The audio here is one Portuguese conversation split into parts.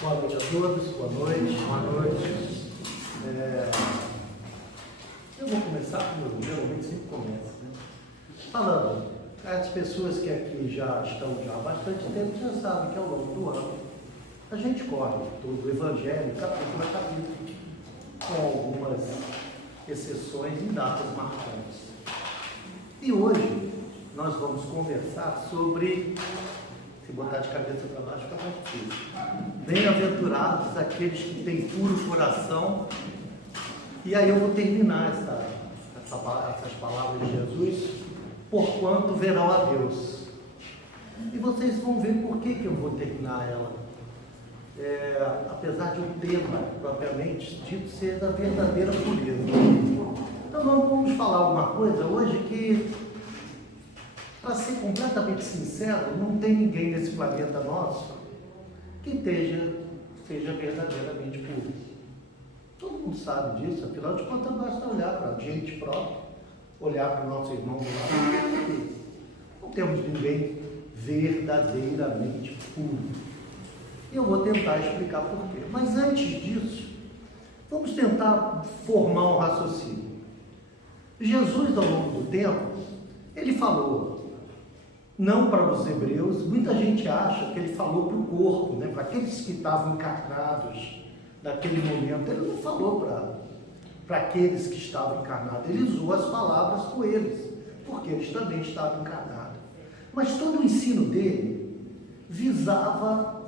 Boa noite a todos, boa noite. Eu vou começar como geralmente sempre começa, né? Falando, as pessoas que aqui já estão há bastante tempo já sabem que ao longo do ano a gente corre todo o Evangelho, capítulo a capítulo, com algumas exceções em datas marcantes. E hoje nós vamos conversar sobre, se botar de cabeça para baixo fica mais difícil, bem-aventurados aqueles que têm puro coração. E aí eu vou terminar essas palavras de Jesus, porquanto verão a Deus. E vocês vão ver por que eu vou terminar ela. Apesar de um tema propriamente dito ser da verdadeira pureza. Então vamos falar alguma coisa hoje que, para ser completamente sincero, não tem ninguém nesse planeta nosso que seja verdadeiramente puro. Todo mundo sabe disso, afinal de contas basta olhar para a gente próprio, olhar para o nosso irmão do lado. Não temos ninguém verdadeiramente puro. E eu vou tentar explicar por quê. Mas antes disso, vamos tentar formar um raciocínio. Jesus, ao longo do tempo, ele falou, não para os hebreus, muita gente acha que ele falou para o corpo, né? Para aqueles que estavam encarnados naquele momento. Ele não falou para aqueles que estavam encarnados, ele usou as palavras com eles, porque eles também estavam encarnados. Mas todo o ensino dele visava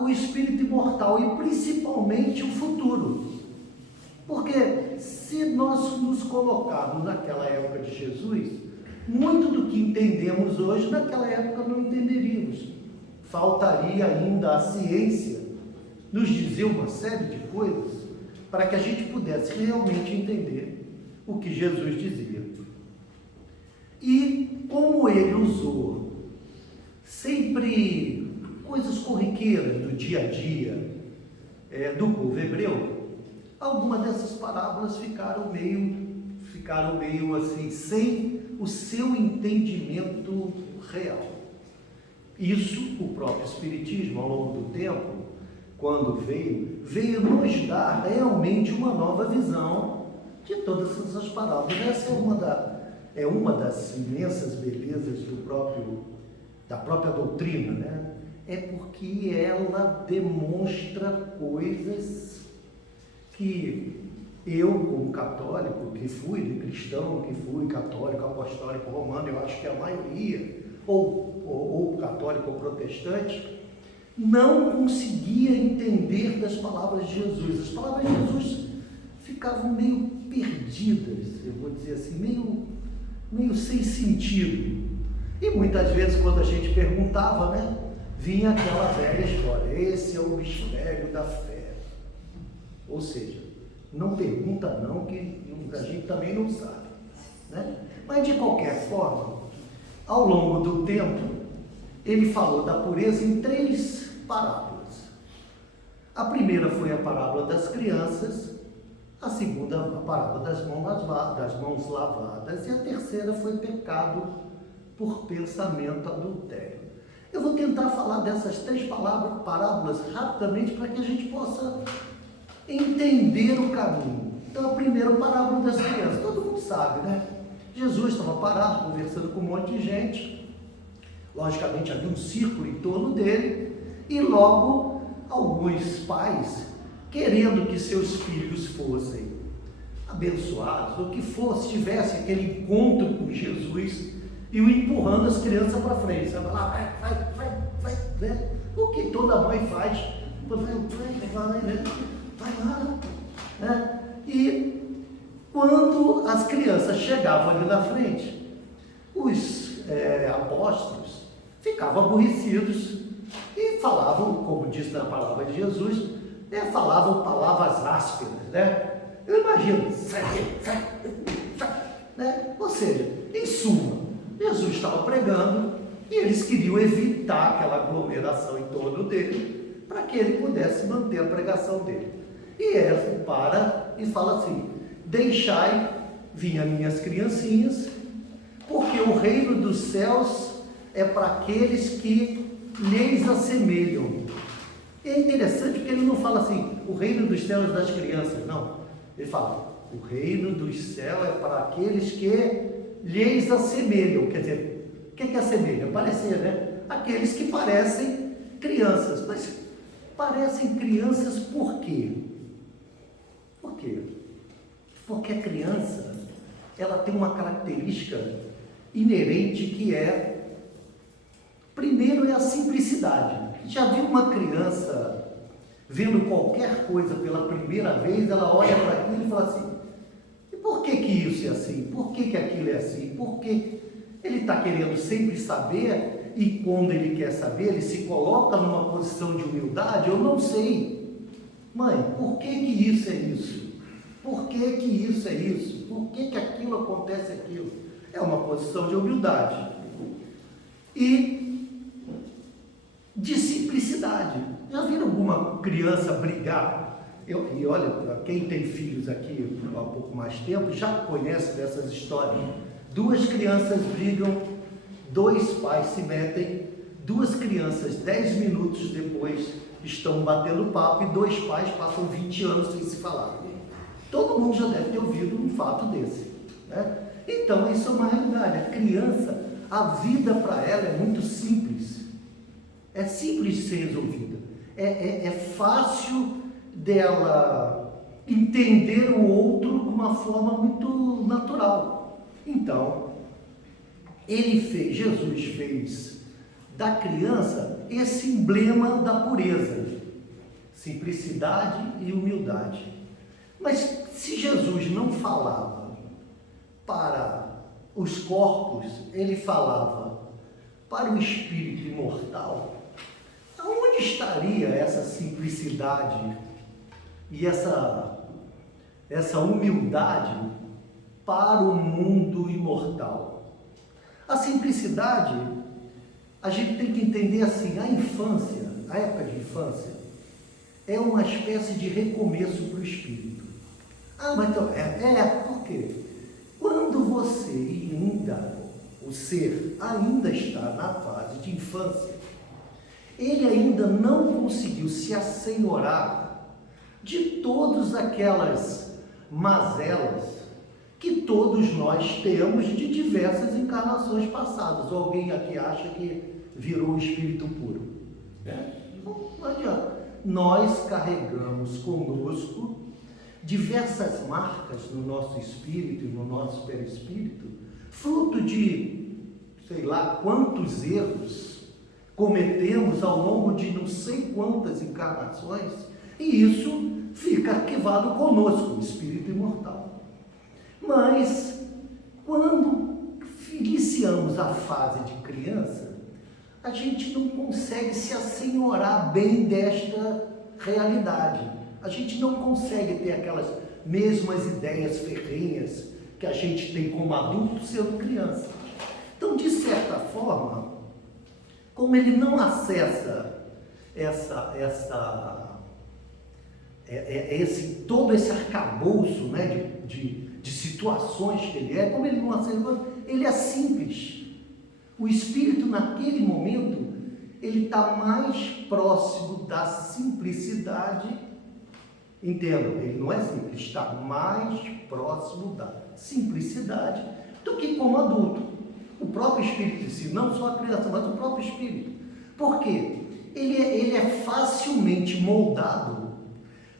o espírito imortal e principalmente o futuro. Porque se nós nos colocarmos naquela época de Jesus, muito do que entendemos hoje, naquela época não entenderíamos. Faltaria ainda a ciência nos dizer uma série de coisas para que a gente pudesse realmente entender o que Jesus dizia. E como ele usou sempre coisas corriqueiras do dia a dia do povo hebreu, algumas dessas parábolas ficaram meio assim, sem o seu entendimento real. Isso, o próprio Espiritismo, ao longo do tempo, quando veio nos dar realmente uma nova visão de todas essas parábolas. Essa é uma das imensas belezas da própria doutrina, né? É porque ela demonstra coisas que eu, como católico, que fui cristão, que fui católico, apostólico, romano, eu acho que a maioria, ou católico ou protestante, não conseguia entender das palavras de Jesus. As palavras de Jesus ficavam meio perdidas, eu vou dizer assim, meio sem sentido. E muitas vezes, quando a gente perguntava, né, vinha aquela velha história: esse é o mistério da fé. Ou seja, não pergunta não, que a gente também não sabe, né? Mas de qualquer forma, ao longo do tempo, ele falou da pureza em 3 parábolas. A primeira foi a parábola das crianças, a segunda a parábola das mãos lavadas, e a terceira foi pecado por pensamento adultério. Eu vou tentar falar dessas 3 parábolas rapidamente para que a gente possa entender o caminho. Então, a primeira parábola das crianças, todo mundo sabe, né? Jesus estava parado, conversando com um monte de gente. Logicamente, havia um círculo em torno dele, e logo alguns pais, querendo que seus filhos fossem abençoados, ou que tivesse aquele encontro com Jesus, e o empurrando as crianças para frente. Você vai lá, vai, né? O que toda mãe faz? Vai, né? Vai lá, né? E quando as crianças chegavam ali na frente, os apóstolos ficavam aborrecidos e falavam, como diz na palavra de Jesus, falavam palavras ásperas, né? Eu imagino, sai, né? Ou seja, em suma, Jesus estava pregando e eles queriam evitar aquela aglomeração em torno dele para que ele pudesse manter a pregação dele. E essa para e fala assim: deixai vir as minhas criancinhas, porque o reino dos céus é para aqueles que lhes assemelham. É interessante porque ele não fala assim, o reino dos céus é das crianças, não. Ele fala, o reino dos céus é para aqueles que lhes assemelham. Quer dizer, o que assemelha? Parecer, né? Aqueles que parecem crianças. Mas parecem crianças por quê? Por quê? Porque a criança, ela tem uma característica inerente que é, primeiro, é a simplicidade. Já viu uma criança vendo qualquer coisa pela primeira vez, ela olha para aquilo e fala assim, e por que isso é assim? Por que aquilo é assim? Por que ele está querendo sempre saber, e quando ele quer saber, ele se coloca numa posição de humildade? Eu não sei. Mãe, por que isso é isso? Por que isso é isso? Por que aquilo acontece aquilo? É uma posição de humildade e de simplicidade. Já viram alguma criança brigar? E olha, quem tem filhos aqui há um pouco mais tempo, já conhece dessas histórias. Duas crianças brigam, dois pais se metem, duas crianças 10 minutos depois estão batendo papo e dois pais passam 20 anos sem se falar. Todo mundo já deve ter ouvido um fato desse, né? Então, isso é uma realidade. A criança, a vida para ela é muito simples. É simples de ser resolvida. É fácil dela entender o outro de uma forma muito natural. Então, Jesus fez da criança esse emblema da pureza, simplicidade e humildade. Mas se Jesus não falava para os corpos, ele falava para o espírito imortal, aonde estaria essa simplicidade e essa humildade para o mundo imortal? A simplicidade, a gente tem que entender assim, a infância, a época de infância, é uma espécie de recomeço para o espírito. Mas então, por quê? Quando você o ser ainda está na fase de infância, ele ainda não conseguiu se assenhorar de todas aquelas mazelas que todos nós temos de diversas encarnações passadas. Ou alguém aqui acha que virou um espírito puro? Não adianta. Nós carregamos conosco diversas marcas no nosso espírito e no nosso perispírito, fruto de, sei lá, quantos erros cometemos ao longo de não sei quantas encarnações, e isso fica arquivado conosco, o espírito imortal. Mas, quando iniciamos a fase de criança, a gente não consegue se assenhorar bem desta realidade. A gente não consegue ter aquelas mesmas ideias ferrenhas que a gente tem como adulto sendo criança. Então, de certa forma, como ele não acessa todo esse arcabouço, né, de situações que ele é, como ele não acessa, ele é simples. O espírito, naquele momento, ele está mais próximo da simplicidade. Entendam, ele não é simples, está mais próximo da simplicidade do que como adulto. O próprio espírito em si, não só a criança, mas o próprio espírito. Por quê? Ele é facilmente moldado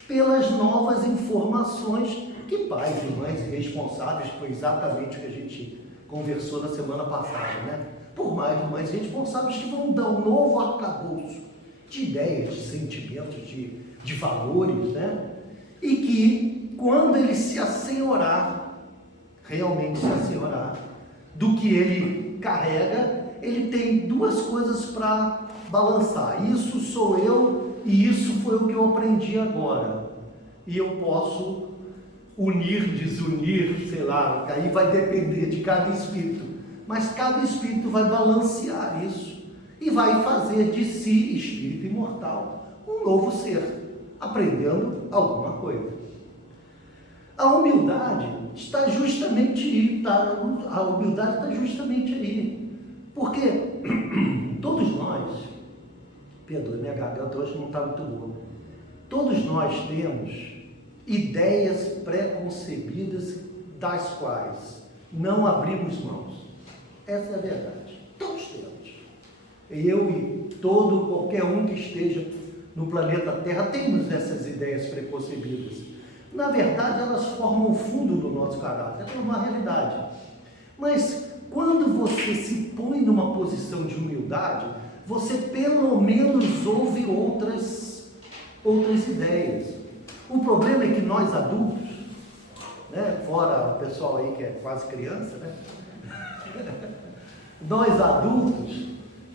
pelas novas informações que pais e mães responsáveis, foi exatamente o que a gente conversou na semana passada, né? Por mais e mães responsáveis que vão dar um novo arcabouço de ideias, de sentimentos, de valores, né? E que, quando ele se assenhorar, realmente se assenhorar do que ele carrega, ele tem duas coisas para balançar. Isso sou eu e isso foi o que eu aprendi agora. E eu posso unir, desunir, sei lá, aí vai depender de cada espírito. Mas cada espírito vai balancear isso e vai fazer de si, espírito imortal, um novo ser, aprendendo alguma coisa. A humildade está justamente aí, a humildade está justamente aí, porque todos nós, Perdoe, minha garganta hoje não está muito boa. Todos nós temos ideias pré-concebidas das quais não abrimos mãos. Essa é a verdade. Todos temos. Eu e qualquer um que esteja no planeta Terra temos essas ideias preconcebidas. Na verdade, elas formam o fundo do nosso caráter, é uma realidade. Mas quando você se põe numa posição de humildade, você pelo menos ouve outras ideias. O problema é que nós adultos, né, fora o pessoal aí que é quase criança, né? Nós adultos,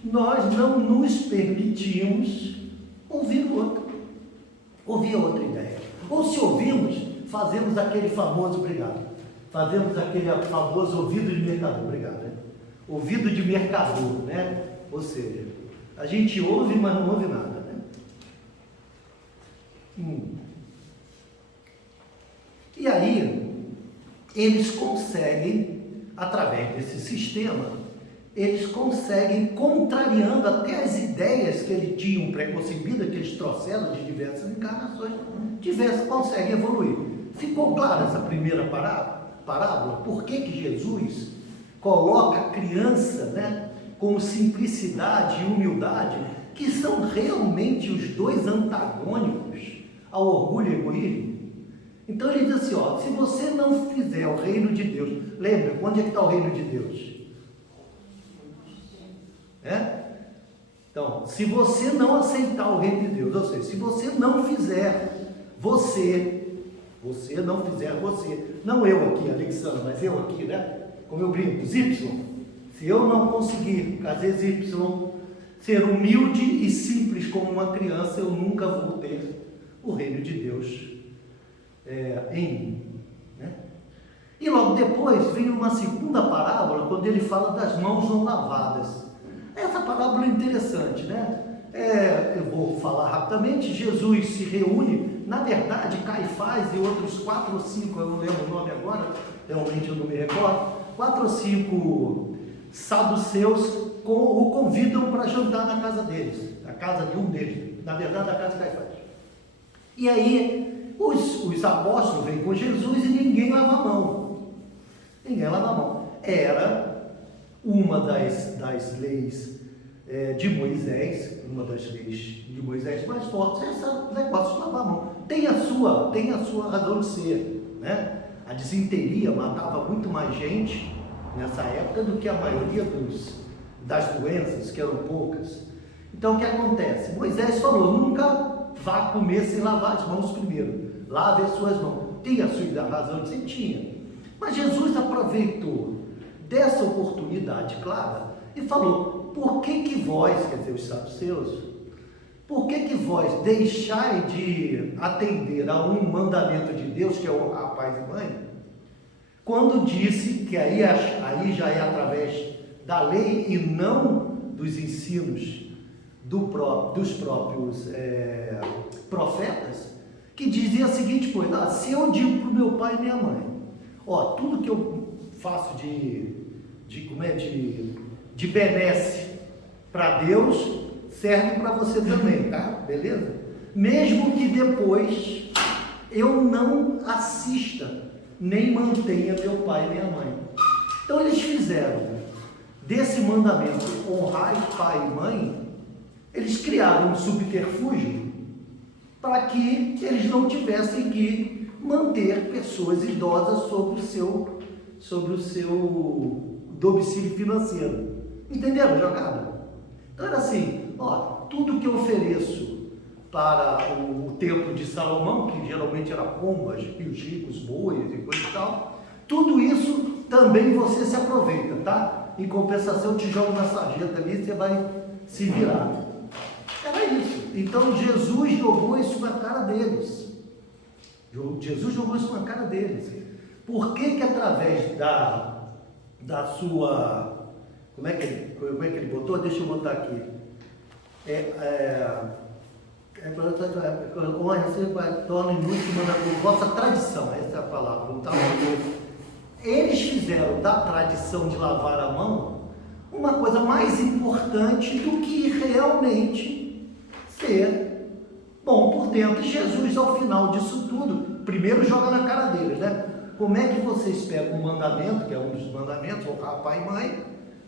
nós não nos permitimos ouvir outra ideia. Ou se ouvimos, fazemos aquele famoso, obrigado, fazemos aquele famoso ouvido de mercador, obrigado, né? Ouvido de mercador, né? Ou seja, a gente ouve, mas não ouve nada, né? E aí, eles conseguem, através desse sistema, eles conseguem, contrariando até as ideias que eles tinham preconcebidas, que eles trouxeram de diversas encarnações, conseguem evoluir. Ficou clara essa primeira parábola? Por que Jesus coloca a criança, né, com simplicidade e humildade, que são realmente os dois antagônicos ao orgulho e egoísmo? Então ele diz assim, ó, se você não fizer o reino de Deus, lembra, onde é que está o reino de Deus? Então, se você não aceitar o reino de Deus, ou seja, se você não fizer não eu aqui, Alexandre, mas eu aqui, né? Como eu brinco, os Y, se eu não conseguir, às vezes Y, ser humilde e simples como uma criança, eu nunca vou ter o reino de Deus em mim, né? E logo depois vem uma segunda parábola, quando ele fala das mãos não lavadas. Essa parábola é interessante, né? Eu vou falar rapidamente. Jesus se reúne, na verdade, Caifás e outros 4 ou 5, eu não lembro o nome agora, realmente eu não me recordo, 4 ou 5 saduceus o convidam para jantar na casa deles, na casa de um deles, na verdade, na casa de Caifás. E aí, os apóstolos vêm com Jesus e ninguém lava a mão. Era uma das leis de Moisés, uma das leis de Moisés mais fortes, é esse negócio de lavar a mão. Tem a sua razão de ser, né? A disenteria matava muito mais gente nessa época do que a maioria das doenças, que eram poucas. Então o que acontece? Moisés falou, nunca vá comer sem lavar as mãos primeiro, lave as suas mãos. Tem a sua razão de ser? Tinha. Mas Jesus aproveitou dessa oportunidade clara e falou, por que vós, quer dizer, os saduceus, por que vós deixai de atender a um mandamento de Deus, que é a pais e mãe, quando disse que aí já é através da lei e não dos ensinos dos próprios profetas, que dizia a seguinte coisa, se eu digo para o meu pai e minha mãe, tudo que eu faço de benesse para Deus serve para você também, tá? Beleza? Mesmo que depois eu não assista nem mantenha meu pai e minha mãe. Então eles fizeram desse mandamento honrar pai e mãe, eles criaram um subterfúgio para que eles não tivessem que manter pessoas idosas sobre o seu domicílio financeiro. Entenderam a jogada? Então era assim, tudo que eu ofereço para o templo de Salomão, que geralmente era pombas, rios ricos, bois e coisa e tal, tudo isso também você se aproveita, tá? Em compensação, eu te jogo na sarjeta ali e você vai se virar. Era isso. Então Jesus jogou isso na cara deles. Por que através da sua... Como é que ele botou? Deixa eu botar aqui. Torna inútil vossa tradição, essa é a palavra, não está bom. Eles fizeram da tradição de lavar a mão uma coisa mais importante do que realmente ter bom por dentro. E Jesus, ao final disso tudo, primeiro joga na cara deles, né? Como é que vocês pegam um mandamento, que é um dos mandamentos, honrar pai e mãe,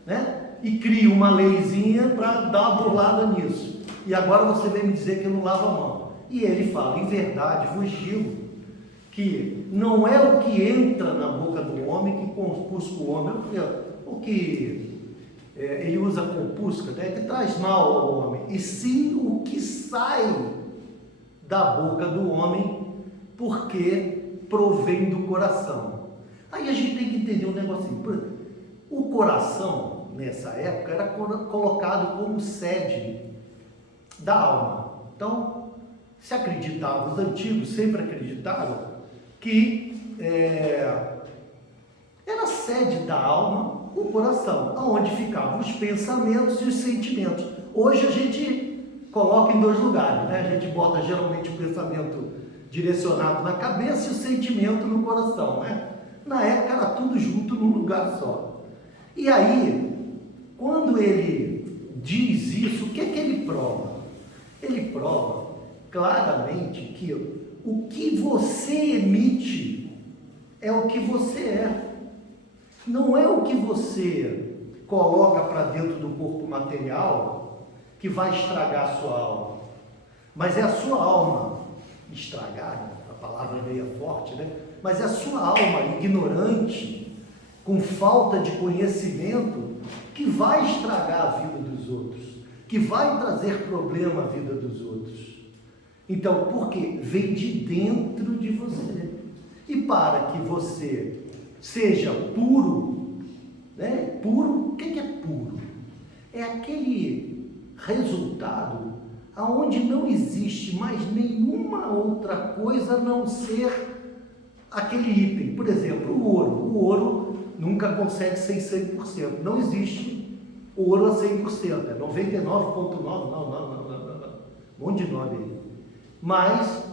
né? E criam uma leizinha para dar uma burlada nisso. E agora você vem me dizer que não lava a mão. E ele fala, em verdade vos digo, que não é o que entra na boca do homem que compusca o homem, o que ele usa compusca, né, que traz mal ao homem, e sim o que sai da boca do homem, porque provém do coração. Aí a gente tem que entender um negocinho. O coração, nessa época, era colocado como sede da alma. Então, se acreditava, os antigos sempre acreditaram que era a sede da alma, o coração, onde ficavam os pensamentos e os sentimentos. Hoje a gente coloca em dois lugares, né? A gente bota geralmente o pensamento direcionado na cabeça e o sentimento no coração, né? Na época era tudo junto num lugar só. E aí, quando ele diz isso, o que é que ele prova? Ele prova claramente que o que você emite é o que você é. Não é o que você coloca para dentro do corpo material que vai estragar a sua alma. Mas é a sua alma estragar, a palavra é meio forte, né? Mas é a sua alma ignorante, com falta de conhecimento, que vai estragar a vida dos outros, que vai trazer problema à vida dos outros. Então, por quê? Vem de dentro de você. E para que você seja puro, né? Puro, o que é puro? É aquele resultado aonde não existe mais nenhuma outra coisa a não ser aquele item. Por exemplo, o ouro. O ouro nunca consegue ser 100%. Não existe ouro a 100%. É 99,9%. Não. Um monte de 9 aí. Mas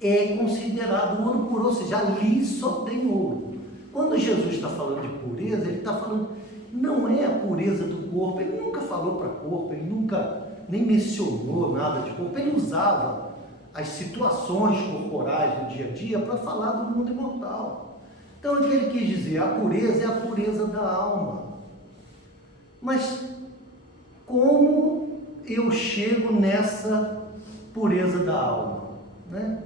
é considerado ouro puro, ou seja, ali só tem ouro. Quando Jesus está falando de pureza, ele está falando, não é a pureza do corpo, ele nunca falou para corpo, ele nunca nem mencionou nada de corpo, ele usava as situações corporais do dia a dia para falar do mundo imortal. Então, o que ele quis dizer, a pureza é a pureza da alma. Mas como eu chego nessa pureza da alma, né?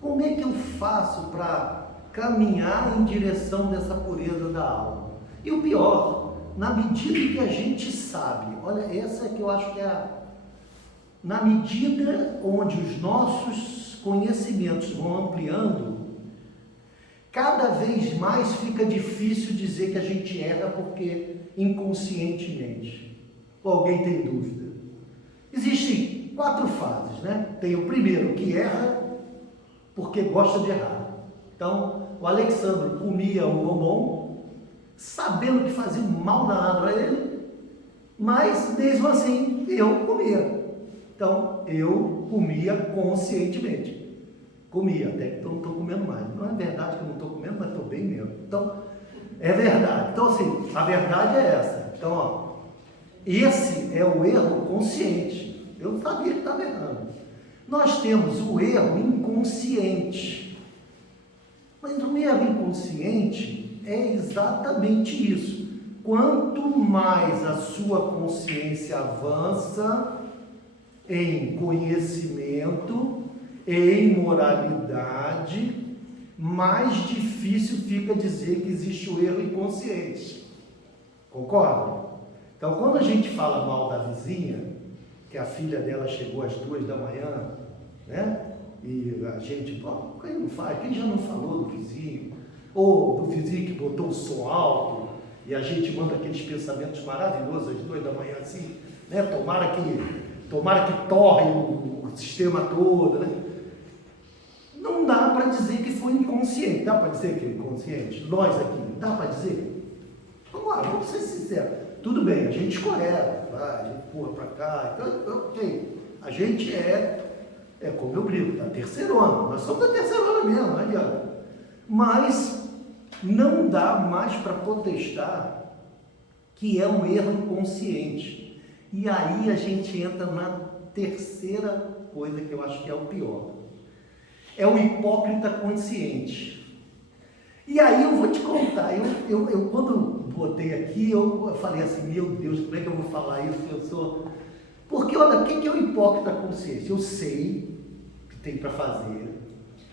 Como é que eu faço para caminhar em direção dessa pureza da alma? E o pior, na medida que a gente sabe, olha, essa é que eu acho que é na medida onde os nossos conhecimentos vão ampliando, cada vez mais fica difícil dizer que a gente erra porque inconscientemente. Ou alguém tem dúvida? Existem 4 fases, né? Tem o primeiro que erra porque gosta de errar. Então, o Alexandre comia o bombom, sabendo que fazia um mal danado para ele, mas mesmo assim eu comia. Então, eu comia conscientemente. Comia, até que eu não estou comendo mais. Não é verdade que eu não estou comendo, mas estou bem mesmo. Então, é verdade. Então, assim, a verdade é essa. Então, ó, esse é o erro consciente. Eu sabia que estava errando. Nós temos o erro inconsciente. Mas o erro inconsciente é exatamente isso. Quanto mais a sua consciência avança em conhecimento, em moralidade, mais difícil fica dizer que existe o erro inconsciente. Concorda? Então, quando a gente fala mal da vizinha, que a filha dela chegou às 2 da manhã, né? E a gente, pô, quem não faz? Quem já não falou do vizinho? Ou do vizinho que botou o som alto, e a gente manda aqueles pensamentos maravilhosos às 2 da manhã assim, né? Tomara que torre o sistema todo, né? Não dá para dizer que foi inconsciente. Dá para dizer que é inconsciente? Nós aqui, dá para dizer? Vamos lá, vamos ser sinceros. Tudo bem, a gente escorrega, a gente empurra para cá, então, ok. A gente é como eu brigo, da terceirona. Nós somos da terceirona mesmo, não adianta. Mas não dá mais para protestar que é um erro inconsciente. E aí a gente entra na terceira coisa que eu acho que é o pior. É o hipócrita consciente. E aí eu vou te contar, eu quando botei aqui, eu falei assim, meu Deus, como é que eu vou falar isso? Porque olha, o que é o hipócrita consciente? Eu sei que tem para fazer,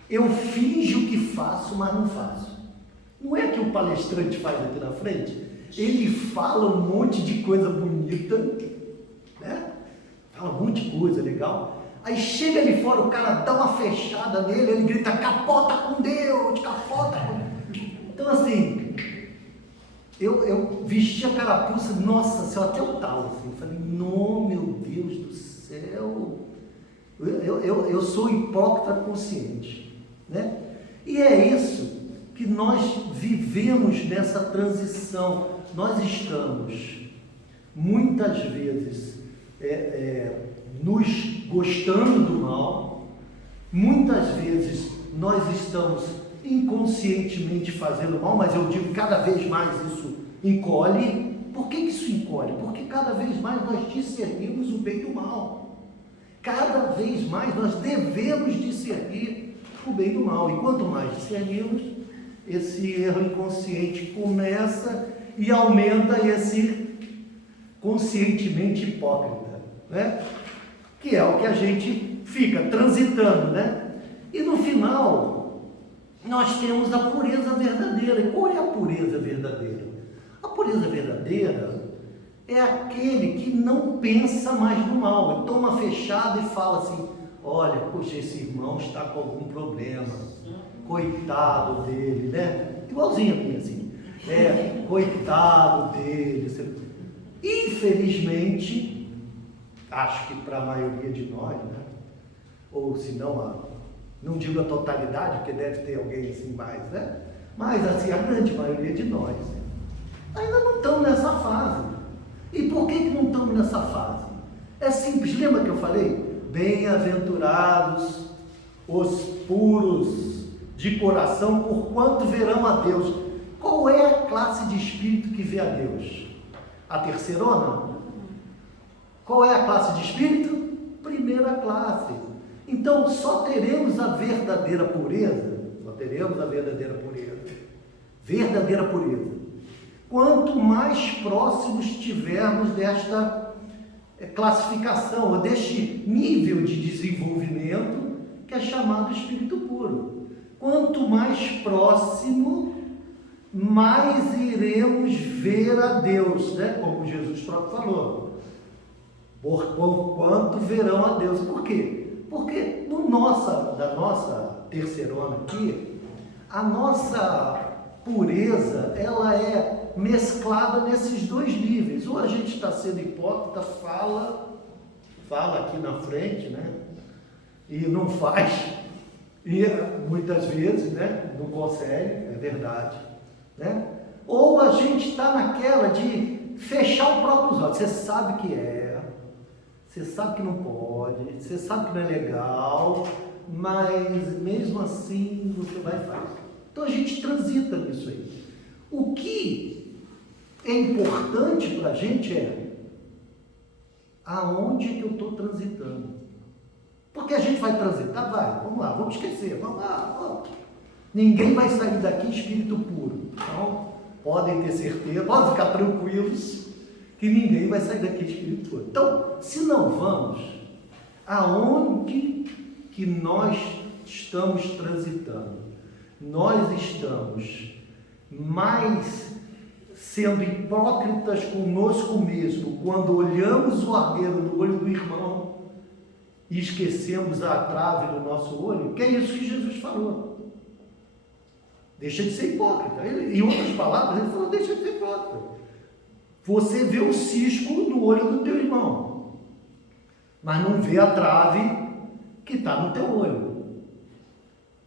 eu finjo que faço, mas não faço. Não é que o palestrante faz aqui na frente? Ele fala um monte de coisa bonita, né? Fala um monte de coisa legal. Aí chega ali fora, o cara dá uma fechada nele, ele grita, capota com Deus, capota com Deus. Então assim, eu vesti a carapuça, nossa senhora, até o talo, assim, eu falei, não, meu Deus do céu, eu sou hipócrita consciente, né? E é isso que nós vivemos nessa transição, nós estamos, muitas vezes, nos gostando do mal, muitas vezes nós estamos inconscientemente fazendo mal, mas eu digo cada vez mais isso encolhe. Por que isso encolhe? Porque cada vez mais nós discernimos o bem do mal, cada vez mais nós devemos discernir o bem do mal, e quanto mais discernimos, esse erro inconsciente começa e aumenta esse conscientemente hipócrita, né? Que é o que a gente fica transitando, né? E no final, nós temos a pureza verdadeira. E qual é a pureza verdadeira? A pureza verdadeira é aquele que não pensa mais no mal. Ele toma fechado e fala assim, olha, poxa, esse irmão está com algum problema, coitado dele, né? Igualzinho a mim, assim. Coitado dele. Infelizmente, acho que para a maioria de nós, né? Ou se não digo a totalidade, porque deve ter alguém assim mais, né? Mas assim, a grande maioria de nós ainda não estamos nessa fase. E por que não estamos nessa fase? É simples, lembra que eu falei? Bem-aventurados os puros de coração, porquanto verão a Deus. Qual é a classe de espírito que vê a Deus? A terceirona? Qual é a classe de espírito? Primeira classe. Então, só teremos a verdadeira pureza, verdadeira pureza, quanto mais próximos estivermos desta classificação, ou deste nível de desenvolvimento que é chamado espírito puro. Quanto mais próximo, mais iremos ver a Deus, né? Como Jesus próprio falou. Porquanto verão a Deus. Por quê? Porque da nossa terceirona aqui, a nossa pureza, ela é mesclada nesses dois níveis. Ou a gente está sendo hipócrita, fala aqui na frente, né? E não faz, e muitas vezes, né? Não consegue, é verdade, né? Ou a gente está naquela de fechar o próprio olhos. Você sabe que você sabe que não pode, você sabe que não é legal, mas mesmo assim você vai e faz. Então a gente transita nisso aí. O que é importante para a gente é aonde que eu estou transitando. Porque a gente vai transitar, vamos lá, vamos esquecer, vamos lá. Ninguém vai sair daqui espírito puro. Então, podem ter certeza, podem ficar tranquilos, que ninguém vai sair daqui espírito puro. Então, se não vamos, aonde que nós estamos transitando? Nós estamos mais sendo hipócritas conosco mesmo, quando olhamos o argueiro no olho do irmão e esquecemos a trave do nosso olho, que é isso que Jesus falou. Deixa de ser hipócrita. Em outras palavras, ele falou, deixa de ser hipócrita. Você vê o cisco no olho do teu irmão, mas não vê a trave que está no teu olho.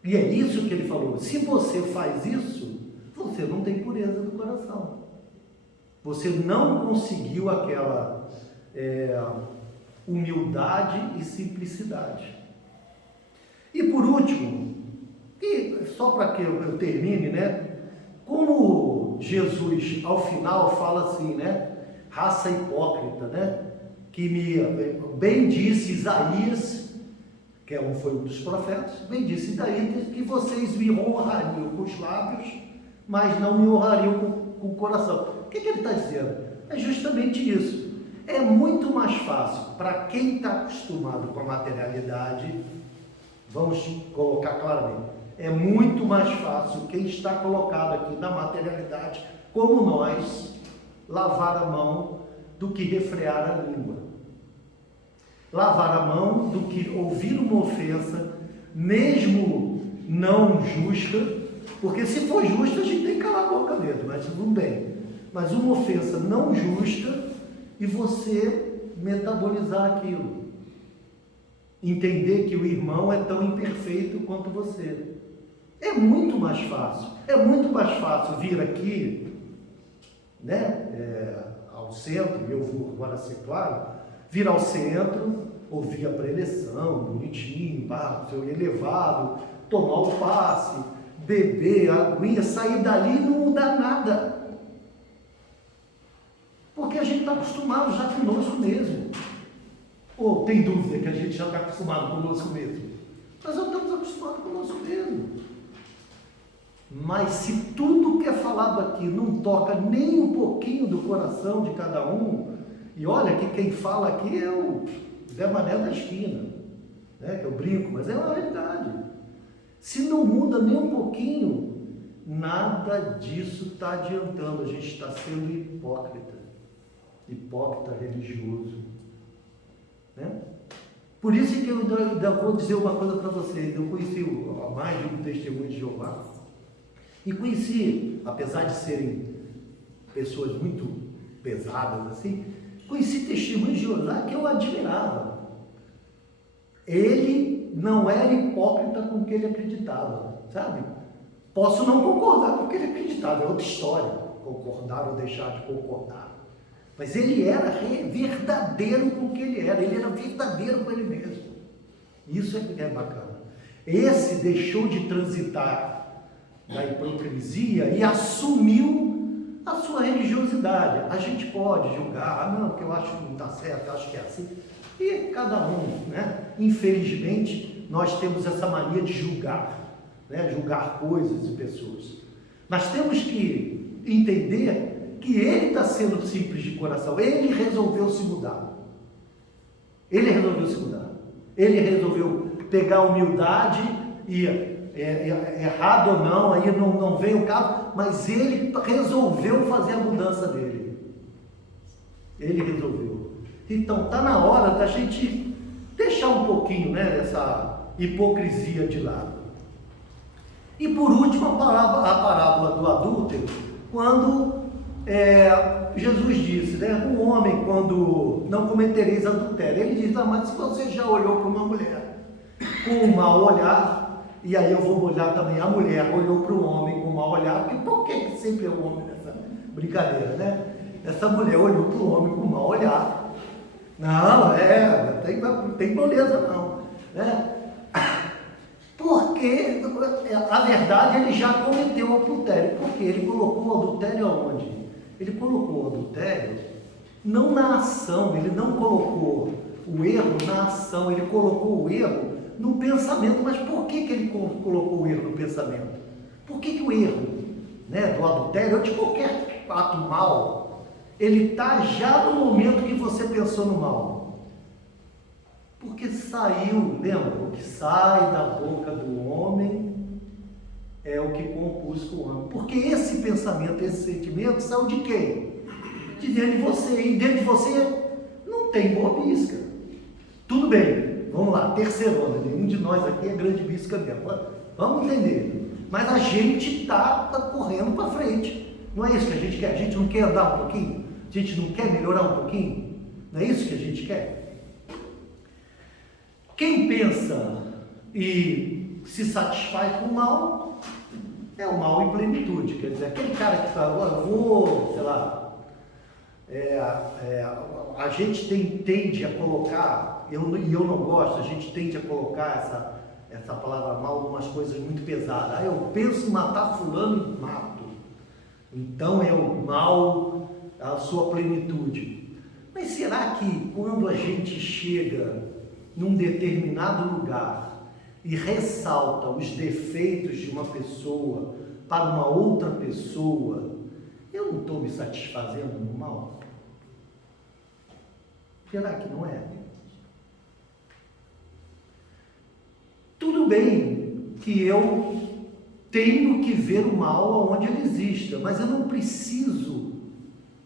E é isso que ele falou. Se você faz isso, você não tem pureza do coração. Você não conseguiu aquela humildade e simplicidade. E por último, e só para que eu termine, né? Como Jesus, ao final, fala assim, né? Raça hipócrita, né? que bem disse Isaías, que foi um dos profetas, bem disse Isaías, que vocês me honrariam com os lábios, mas não me honrariam com o coração. O que ele está dizendo? É justamente isso. É muito mais fácil para quem está acostumado com a materialidade, vamos colocar claramente, é muito mais fácil quem está colocado aqui na materialidade, como nós, lavar a mão do que refrear a língua. Lavar a mão do que ouvir uma ofensa, mesmo não justa, porque se for justa a gente tem que calar a boca mesmo, mas tudo bem. Mas uma ofensa não justa e você metabolizar aquilo. Entender que o irmão é tão imperfeito quanto você. É muito mais fácil vir aqui, né, ao centro, e eu vou agora ser claro, vir ao centro, ouvir a preleção, bonitinho, seu elevado, tomar o passe, beber a aguinha, sair dali e não mudar nada. Porque a gente está acostumado já conosco mesmo. Ou tem dúvida que a gente já está acostumado conosco mesmo? Nós já estamos acostumados conosco mesmo. Mas se tudo que é falado aqui não toca nem um pouquinho do coração de cada um, e olha que quem fala aqui é o Zé Mané da esquina, né, que eu brinco, mas é uma realidade. Se não muda nem um pouquinho, nada disso está adiantando, a gente está sendo hipócrita religioso, né? Por isso que eu ainda vou dizer uma coisa para vocês. Eu conheci mais de um testemunho de Jeová e conheci, apesar de serem pessoas muito pesadas assim, conheci testemunhos de Jeová que eu admirava. Ele não era hipócrita com o que ele acreditava, sabe? Posso não concordar com o que ele acreditava, é outra história, concordar ou deixar de concordar. Mas ele era verdadeiro com o que ele era verdadeiro com ele mesmo. Isso é bacana. Esse deixou de transitar da hipocrisia e assumiu a sua religiosidade. A gente pode julgar, não, porque eu acho que não está certo, eu acho que é assim. E cada um, né? Infelizmente, nós temos essa mania de julgar, né? Julgar coisas e pessoas. Mas temos que entender que ele está sendo simples de coração, ele resolveu se mudar. Ele resolveu pegar a humildade e, errado ou não, aí não veio o caso, mas ele resolveu fazer a mudança dele. Ele resolveu. Então está na hora da gente deixar um pouquinho, né, essa hipocrisia de lado. E por último, a parábola do adúltero, quando Jesus disse, né, um homem, quando não cometereis adultério, ele diz, mas se você já olhou para uma mulher com um mau olhar, e aí eu vou olhar também, a mulher olhou para o homem com um mau olhar, porque por que sempre é o homem nessa brincadeira, né? Essa mulher olhou para o homem com um mau olhar, não tem moleza não, né? Porque, a verdade, ele já cometeu o adultério, porque ele colocou o adultério aonde? Ele colocou o adultério não na ação, ele não colocou o erro na ação, ele colocou o erro no pensamento. Mas por que ele colocou o erro no pensamento? Por que o erro, né, do adultério ou de qualquer ato mal, ele está já no momento que você pensou no mal? Porque saiu, lembra? O que sai da boca do homem é o que compôs com o homem. Porque esse pensamento, esse sentimento saiu de quem? De dentro de você. E dentro de você não tem boa bisca. Tudo bem, vamos lá, terceirona. Nenhum de nós aqui é grande bisca mesmo. Vamos entender. Mas a gente está correndo para frente. Não é isso que a gente quer? A gente não quer andar um pouquinho? A gente não quer melhorar um pouquinho? Não é isso que a gente quer? Quem pensa e se satisfaz com o mal, é o mal em plenitude. Quer dizer, aquele cara que fala, eu vou, sei lá, a gente tende a colocar, eu não gosto, a gente tende a colocar essa palavra mal em umas coisas muito pesadas. Eu penso em matar fulano e mato. Então é o mal a sua plenitude. Mas será que quando a gente chega num determinado lugar e ressalta os defeitos de uma pessoa para uma outra pessoa, eu não estou me satisfazendo no mal? Será que não é? Tudo bem que eu tenho que ver o mal onde ele exista, mas eu não preciso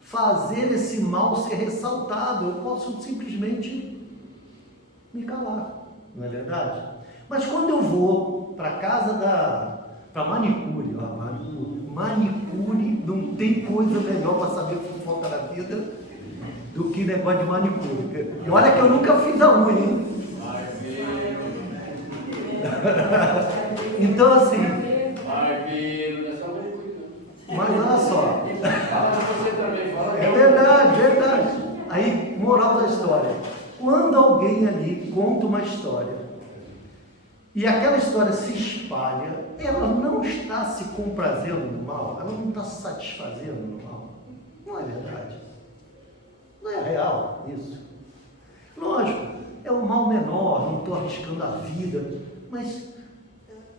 fazer esse mal ser ressaltado, eu posso simplesmente me calar, não é verdade? Mas quando eu vou para a casa para manicure, manicure, não tem coisa melhor para saber fofoca da vida do que negócio de manicure. E olha que eu nunca fiz a unha, hein? Então assim, mas olha só, é verdade, verdade. Aí, moral da história, quando alguém ali conta uma história e aquela história se espalha, ela não está se comprazendo no mal, ela não está se satisfazendo no mal. Não é verdade? Não é real isso? Lógico, é um mal menor, não estou arriscando a vida, mas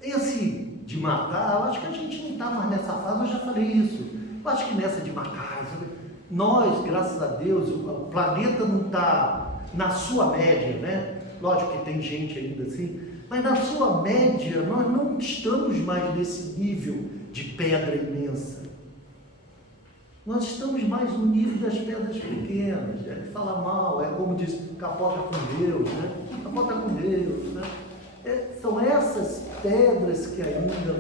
esse de matar, eu acho que a gente não está mais nessa fase, eu já falei isso. Eu acho que nessa de matar, nós, graças a Deus, o planeta não está na sua média, né? Lógico que tem gente ainda assim, mas na sua média, nós não estamos mais nesse nível de pedra imensa. Nós estamos mais no nível das pedras pequenas. É que fala mal, é como diz, capota com Deus, né? Capota com Deus, né? São essas pedras que ainda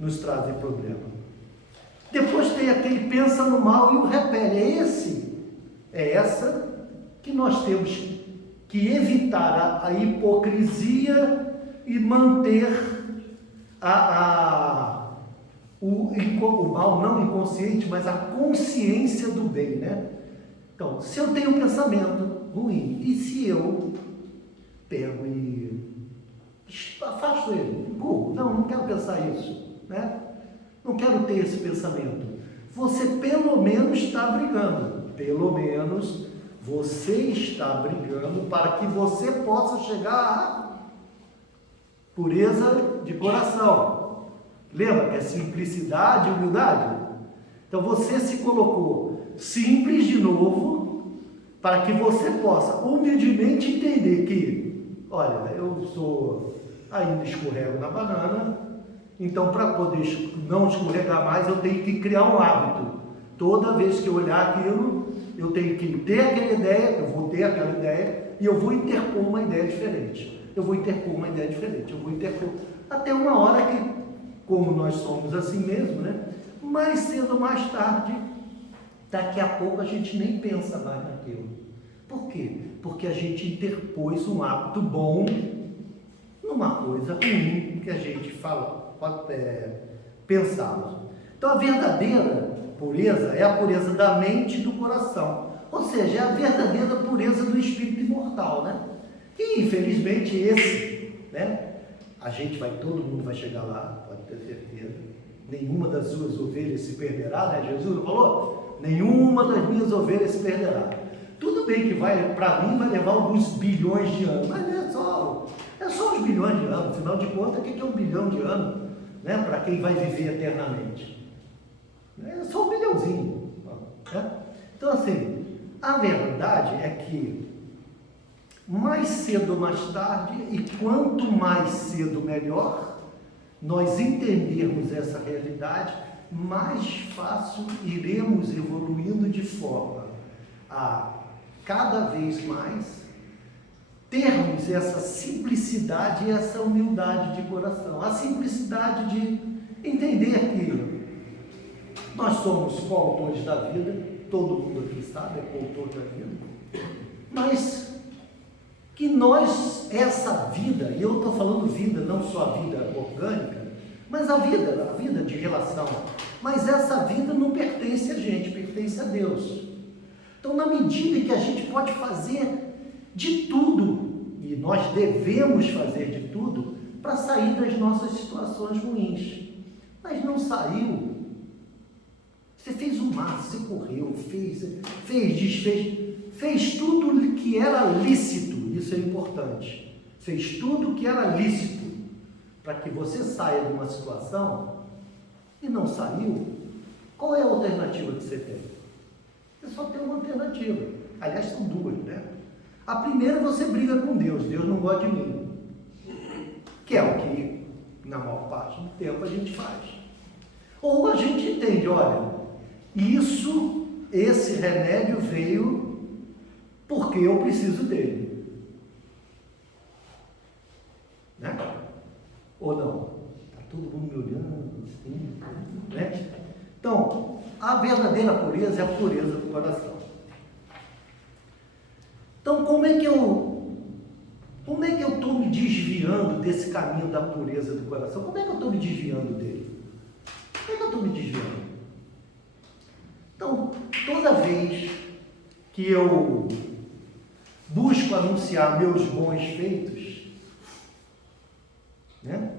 nos trazem problema. Depois tem aquele pensa no mal e o repele. É essa que nós temos que evitar a hipocrisia e manter o mal não inconsciente, mas a consciência do bem, né? Então, se eu tenho um pensamento ruim, e se eu pego e afasto ele, não quero pensar isso, né? Não quero ter esse pensamento. Você pelo menos está brigando, pelo menos você está brigando para que você possa chegar à pureza de coração. Lembra que é simplicidade e humildade? Então você se colocou simples de novo para que você possa humildemente entender que, olha, eu ainda escorrego na banana, então para poder não escorregar mais eu tenho que criar um hábito. Toda vez que eu olhar aquilo, eu tenho que ter aquela ideia, eu vou ter aquela ideia e eu vou interpor uma ideia diferente. Até uma hora que, como nós somos assim mesmo, né? Mais cedo ou mais tarde, daqui a pouco a gente nem pensa mais naquilo. Por quê? Porque a gente interpôs um hábito bom numa coisa ruim que a gente pensava. Então a verdadeira pureza é a pureza da mente e do coração, ou seja, é a verdadeira pureza do espírito imortal, né? E infelizmente né? Todo mundo vai chegar lá, pode ter certeza. Nenhuma das suas ovelhas se perderá, né? Jesus não falou? Nenhuma das minhas ovelhas se perderá. Tudo bem que para mim vai levar alguns bilhões de anos, mas é só uns bilhões de anos. Afinal de contas, o que é 1 bilhão de anos, né? Para quem vai viver eternamente? É só 1 bilhãozinho. Né? Então, assim, a verdade é que mais cedo ou mais tarde, e quanto mais cedo melhor, nós entendermos essa realidade, mais fácil iremos evoluindo de forma a cada vez mais termos essa simplicidade e essa humildade de coração. A simplicidade de entender que nós somos coautores da vida, todo mundo aqui sabe, é coautor da vida, mas que nós, essa vida, e eu estou falando vida, não só a vida orgânica, mas a vida de relação, mas essa vida não pertence a gente, pertence a Deus. Então, na medida que a gente pode fazer de tudo, e nós devemos fazer de tudo, para sair das nossas situações ruins, mas não saiu, Você fez o máximo, você correu, fez, desfez, fez tudo que era lícito, isso é importante. Fez tudo que era lícito para que você saia de uma situação e não saiu. Qual é a alternativa que você tem? Você só tem uma alternativa. Aliás, são duas, né? A primeira, você briga com Deus. Deus não gosta de mim. Que é o que, na maior parte do tempo, a gente faz. Ou a gente entende, olha, esse remédio veio porque eu preciso dele. Né? Ou não? Está todo mundo me olhando, assim, né? Então, a verdadeira pureza é a pureza do coração. Então, como é que eu estou me desviando desse caminho da pureza do coração? Como é que eu estou me desviando dele? Como é que eu estou me desviando? Então, toda vez que eu busco anunciar meus bons feitos, né?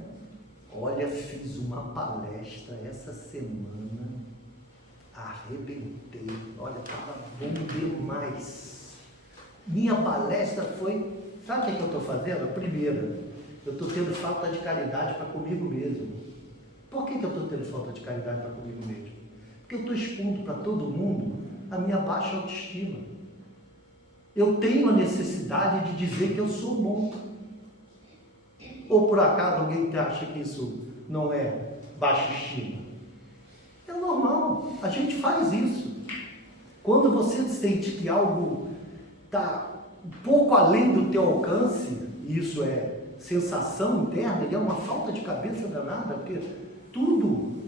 Olha, fiz uma palestra essa semana, arrebentei, olha, estava bom demais. Minha palestra foi, sabe o que eu estou fazendo? A primeira, eu estou tendo falta de caridade para comigo mesmo. Por que eu estou tendo falta de caridade para comigo mesmo? Porque eu estou expondo para todo mundo a minha baixa autoestima. Eu tenho a necessidade de dizer que eu sou bom. Ou por acaso alguém acha que isso não é baixa estima? É normal, a gente faz isso. Quando você sente que algo está um pouco além do teu alcance, isso é sensação interna, e é uma falta de cabeça danada, porque tudo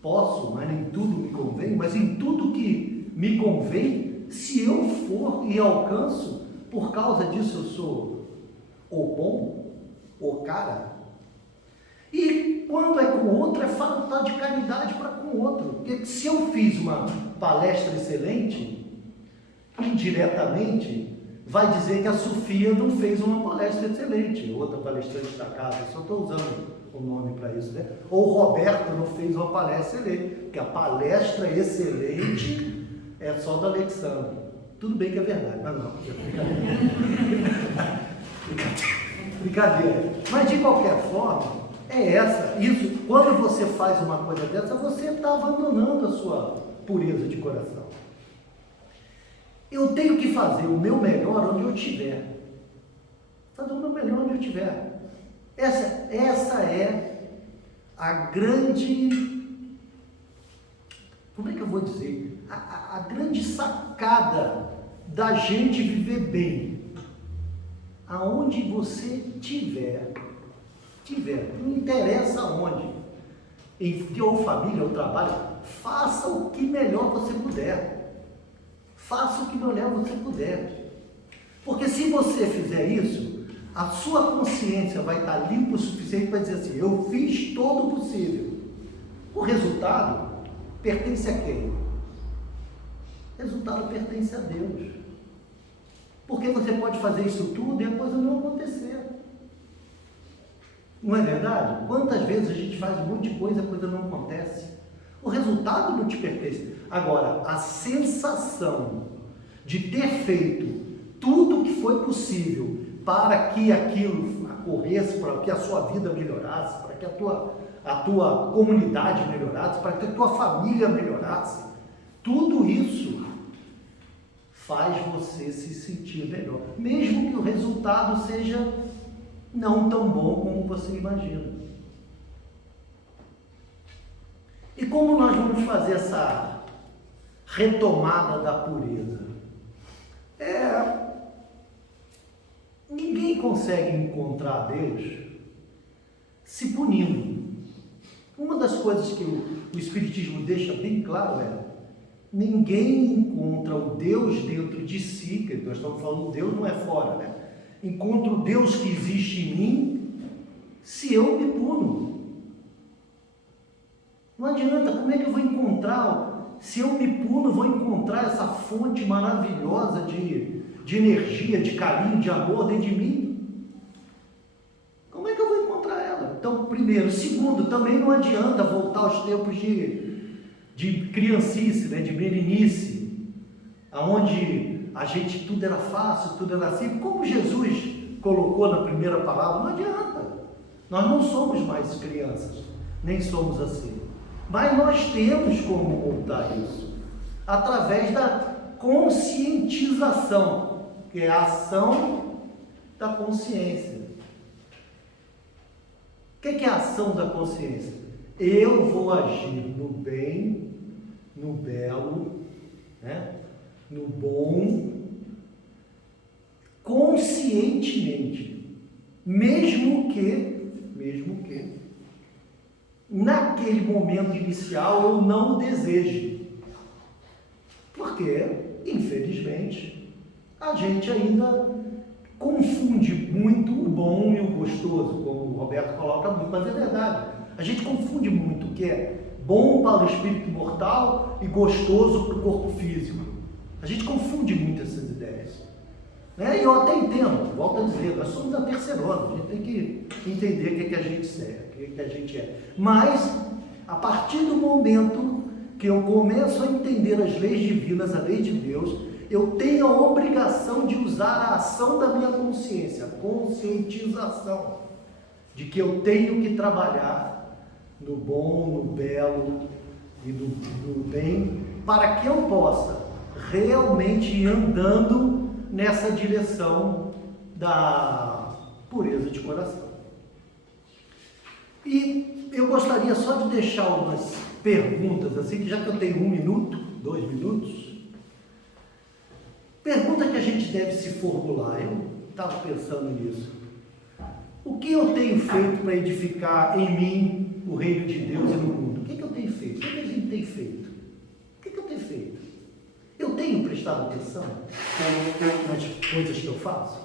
posso, mas nem tudo me convém, mas em tudo que me convém, se eu for e alcanço, por causa disso eu sou ou bom, ou cara. E quando é com o outro, é falta de caridade para com o outro. Porque se eu fiz uma palestra excelente, indiretamente, vai dizer que a Sofia não fez uma palestra excelente, outra palestrante da casa, só estou usando o nome para isso, né? Ou o Roberto não fez uma palestra excelente, porque a palestra excelente é só do Alexandre. Tudo bem que é verdade, mas não, brincadeira. Mas de qualquer forma, isso, quando você faz uma coisa dessa, você está abandonando a sua pureza de coração. Eu tenho que fazer o meu melhor onde eu estiver. Fazer o meu melhor onde eu estiver. Essa é a grande, como é que eu vou dizer? A grande sacada da gente viver bem. Aonde você tiver, não interessa onde, ou família, ou trabalho, faça o que melhor você puder. Faça o que melhor você puder. Porque se você fizer isso, a sua consciência vai estar limpa o suficiente para dizer assim, eu fiz todo o possível. O resultado pertence a quem? O resultado pertence a Deus. Porque você pode fazer isso tudo e a coisa não acontecer. Não é verdade? Quantas vezes a gente faz um monte de coisa e a coisa não acontece? O resultado não te pertence. Agora, a sensação de ter feito tudo o que foi possível para que aquilo ocorresse, para que a sua vida melhorasse, para que a tua comunidade melhorasse, para que a tua família melhorasse, tudo isso faz você se sentir melhor, mesmo que o resultado seja não tão bom como você imagina. E como nós vamos fazer essa retomada da pureza? Ninguém consegue encontrar Deus se punindo. Uma das coisas que o Espiritismo deixa bem claro ninguém encontra o Deus dentro de si, que nós estamos falando, Deus não é fora, né? Encontra o Deus que existe em mim se eu me puno. Não adianta, como é que eu vou encontrar, se eu me puno, vou encontrar essa fonte maravilhosa de energia, de carinho, de amor dentro de mim? Como é que eu vou encontrar ela? Então, primeiro. Segundo, também não adianta voltar aos tempos de criancice, né? De meninice, aonde a gente tudo era fácil, tudo era assim. Como Jesus colocou na primeira palavra, não adianta. Nós não somos mais crianças, nem somos assim. Mas nós temos como voltar isso, através da conscientização, que é a ação da consciência. O que é a ação da consciência? Eu vou agir no bem, no belo, né? No bom, conscientemente, mesmo que naquele momento inicial eu não o deseje, porque, infelizmente, a gente ainda confunde muito o bom e o gostoso, como o Roberto coloca muito, mas é verdade, a gente confunde muito o que é bom para o espírito mortal e gostoso para o corpo físico. A gente confunde muito essas ideias, né? E eu até entendo, volto a dizer, nós somos da terceirona, a gente tem que entender o que a gente é, o que a gente é. Mas, a partir do momento que eu começo a entender as leis divinas, a lei de Deus, eu tenho a obrigação de usar a ação da minha consciência, a conscientização de que eu tenho que trabalhar no bom, no belo e no bem, para que eu possa realmente ir andando nessa direção da pureza de coração. E eu gostaria só de deixar umas perguntas, assim, que já que eu tenho 1 minuto, 2 minutos, pergunta que a gente deve se formular. Eu estava pensando nisso. O que eu tenho feito para edificar em mim o reino de Deus e no mundo? O que eu tenho feito? O que a gente tem feito? O que eu tenho feito? Eu tenho prestado atenção nas coisas que eu faço?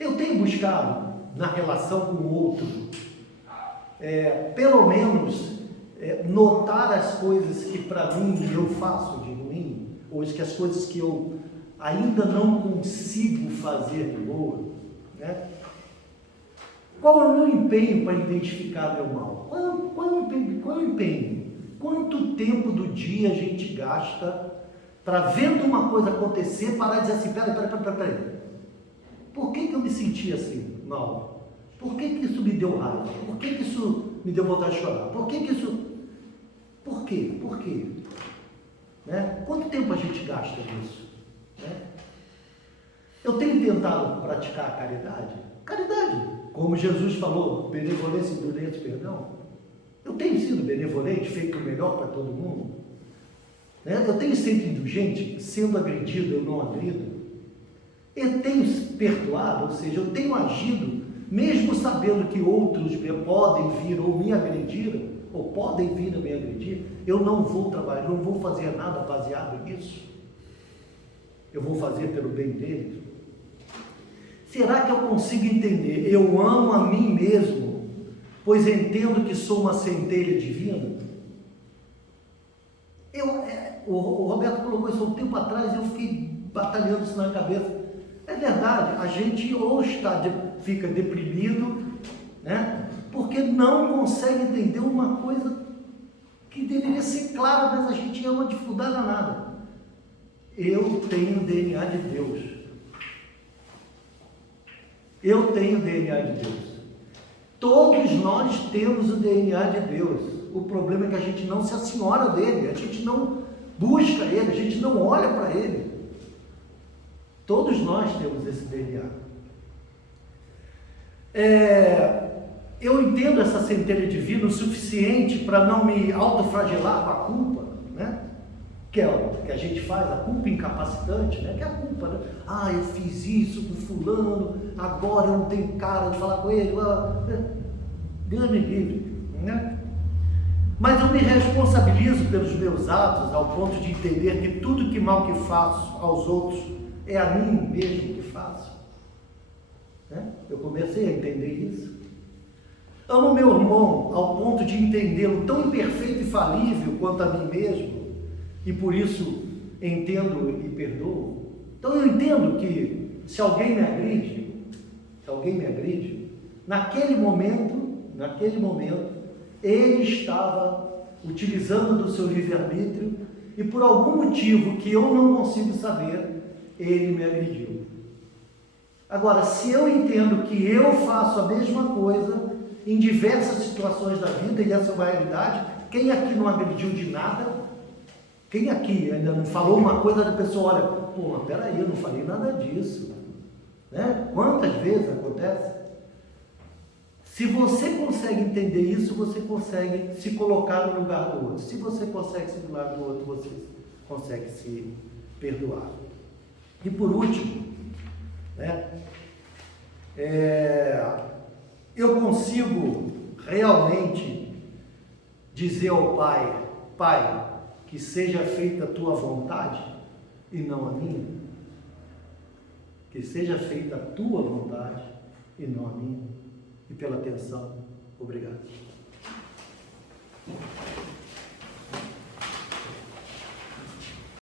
Eu tenho buscado, na relação com o outro, pelo menos notar as coisas que para mim eu faço de ruim, ou as coisas que eu ainda não consigo fazer de boa, né? Qual é o meu empenho para identificar meu mal? Qual é o empenho? Quanto tempo do dia a gente gasta para, vendo uma coisa acontecer, parar e dizer assim, peraí, por que eu me senti assim, mal? Por que isso me deu raiva? Por que isso me deu vontade de chorar? Por quê? Né? Quanto tempo a gente gasta nisso? Né? Eu tenho tentado praticar a caridade, como Jesus falou, benevolência, indulgência, perdão. Eu tenho sido benevolente, feito o melhor para todo mundo, né? Eu tenho sido indulgente, sendo agredido eu não agrido. Eu tenho perdoado, ou seja, eu tenho agido, mesmo sabendo que outros podem vir ou me agredir, ou podem vir a me agredir, eu não vou trabalhar, não vou fazer nada baseado nisso. Eu vou fazer pelo bem deles. Será que eu consigo entender? Eu amo a mim mesmo, pois entendo que sou uma centelha divina? O Roberto colocou isso há um tempo atrás, eu fiquei batalhando isso na cabeça. É verdade, a gente ou fica deprimido, né? Porque não consegue entender uma coisa que deveria ser clara, mas a gente é uma dificuldade danada. Eu tenho o DNA de Deus. Eu tenho o DNA de Deus. Todos nós temos o DNA de Deus. O problema é que a gente não se assenhora dele, a gente não busca ele, a gente não olha para ele. Todos nós temos esse DNA. Eu entendo essa centelha divina o suficiente para não me autoflagelar com a culpa, né? Que é o que a gente faz, a culpa incapacitante, né? Que é a culpa, né? Ah, eu fiz isso com fulano, agora eu não tenho cara de falar com ele, Deus me livre, né? Mas eu me responsabilizo pelos meus atos, ao ponto de entender que tudo que mal que faço aos outros é a mim mesmo que faço, né? Eu comecei a entender isso. Amo meu irmão ao ponto de entendê-lo tão imperfeito e falível quanto a mim mesmo, e por isso entendo e perdoo. Então eu entendo que se alguém me agride, naquele momento, naquele momento, ele estava utilizando do seu livre-arbítrio e por algum motivo que eu não consigo saber, ele me agrediu. Agora, se eu entendo que eu faço a mesma coisa em diversas situações da vida, e essa é uma realidade, quem aqui não agrediu de nada? Quem aqui ainda não falou uma coisa da pessoa, olha, pô, mas peraí, eu não falei nada disso, né? Quantas vezes acontece? Se você consegue entender isso, você consegue se colocar no lugar do outro. Se você consegue se colocar no outro, você consegue se perdoar. E por último, né, eu consigo realmente dizer ao Pai, Pai, que seja feita a tua vontade e não a minha? Que seja feita a tua vontade e não a minha? E pela atenção, obrigado.